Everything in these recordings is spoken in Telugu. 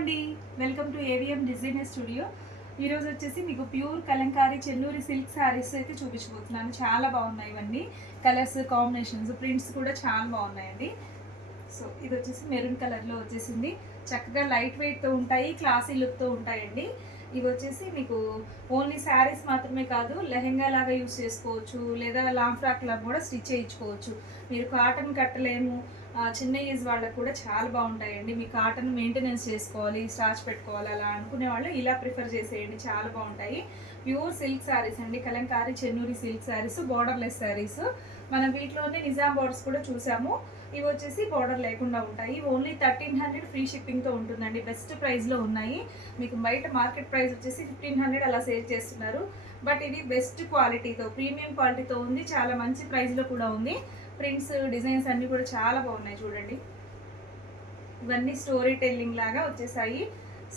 అండి. Welcome to AVM designer studio ఈరోజు వచ్చేసి మీకు ప్యూర్ కలంకారీ చెన్నూరి సిల్క్ శారీస్ అయితే చూపించబోతున్నాను. చాలా బాగున్నాయి ఇవన్నీ. కలర్స్ కాంబినేషన్స్ ప్రింట్స్ కూడా చాలా బాగున్నాయండి. సో ఇది వచ్చేసి మెరూన్ కలర్లో వచ్చేసింది. చక్కగా లైట్ వెయిట్తో ఉంటాయి క్లాసీ లుక్తో ఉంటాయండి. ఇవి వచ్చేసి మీకు ఓన్లీ శారీస్ మాత్రమే కాదు లెహెంగా లాగా యూస్ చేసుకోవచ్చు లేదా లాంగ్ ఫ్రాక్ లాగా కూడా స్టిచ్ చేయించుకోవచ్చు. మీరు కాటన్ కట్టలేము చిన్న ఏజ్ వాళ్ళకు కూడా చాలా బాగుంటాయండి. మీ కాటన్ మెయింటెనెన్స్ చేసుకోవాలి స్టార్చ్ పెట్టుకోవాలి అలా అనుకునే వాళ్ళు ఇలా ప్రిఫర్ చేసేయండి. చాలా బాగుంటాయి. ప్యూర్ సిల్క్ శారీస్ అండి. కలంకారీ చెన్నూరి సిల్క్ శారీస్ బార్డర్లెస్ శారీస్ మనం వీటిలోనే నిజాం బార్డర్స్ కూడా చూసాము. ఇవి వచ్చేసి బార్డర్ లేకుండా ఉంటాయి. ఓన్లీ థర్టీన్ హండ్రెడ్ ఫ్రీ షిప్పింగ్తో ఉంటుందండి. బెస్ట్ ప్రైస్లో ఉన్నాయి. మీకు బయట మార్కెట్ ప్రైస్ వచ్చేసి ఫిఫ్టీన్ హండ్రెడ్ అలా సేల్ చేస్తున్నారు. బట్ ఇది బెస్ట్ క్వాలిటీతో ప్రీమియం క్వాలిటీతో ఉంది. చాలా మంచి ప్రైస్లో కూడా ఉంది. ప్రింట్స్ డిజైన్స్ అన్నీ కూడా చాలా బాగున్నాయి చూడండి. ఇవన్నీ స్టోరీ టెల్లింగ్ లాగా వచ్చేసాయి.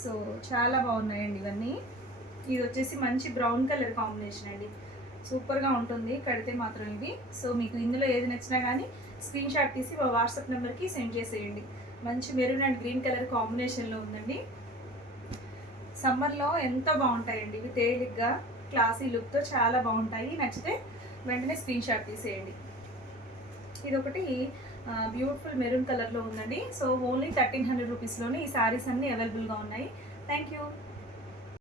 సో చాలా బాగున్నాయండి ఇవన్నీ. ఇది వచ్చేసి మంచి బ్రౌన్ కలర్ కాంబినేషన్ అండి. సూపర్గా ఉంటుంది. కడితే మాత్రం ఇది సో మీకు ఇందులో ఏది నచ్చినా కానీ స్క్రీన్ షాట్ తీసి మా వాట్సాప్ నెంబర్కి సెండ్ చేసేయండి. మంచి మెరూన్ అండ్ గ్రీన్ కలర్ కాంబినేషన్లో ఉందండి. సమ్మర్లో ఎంత బాగుంటాయండి. ఇవి తేలిగ్గా క్లాసీ లుక్తో చాలా బాగుంటాయి. నచ్చితే వెంటనే స్క్రీన్ షాట్ తీసేయండి. ఇది ఒకటి బ్యూటిఫుల్ మెరూన్ కలర్లో ఉందండి. సో ఓన్లీ థర్టీన్ హండ్రెడ్ రూపీస్లోనే ఈ శారీస్ అన్నీ అవైలబుల్గా ఉన్నాయి. Thank you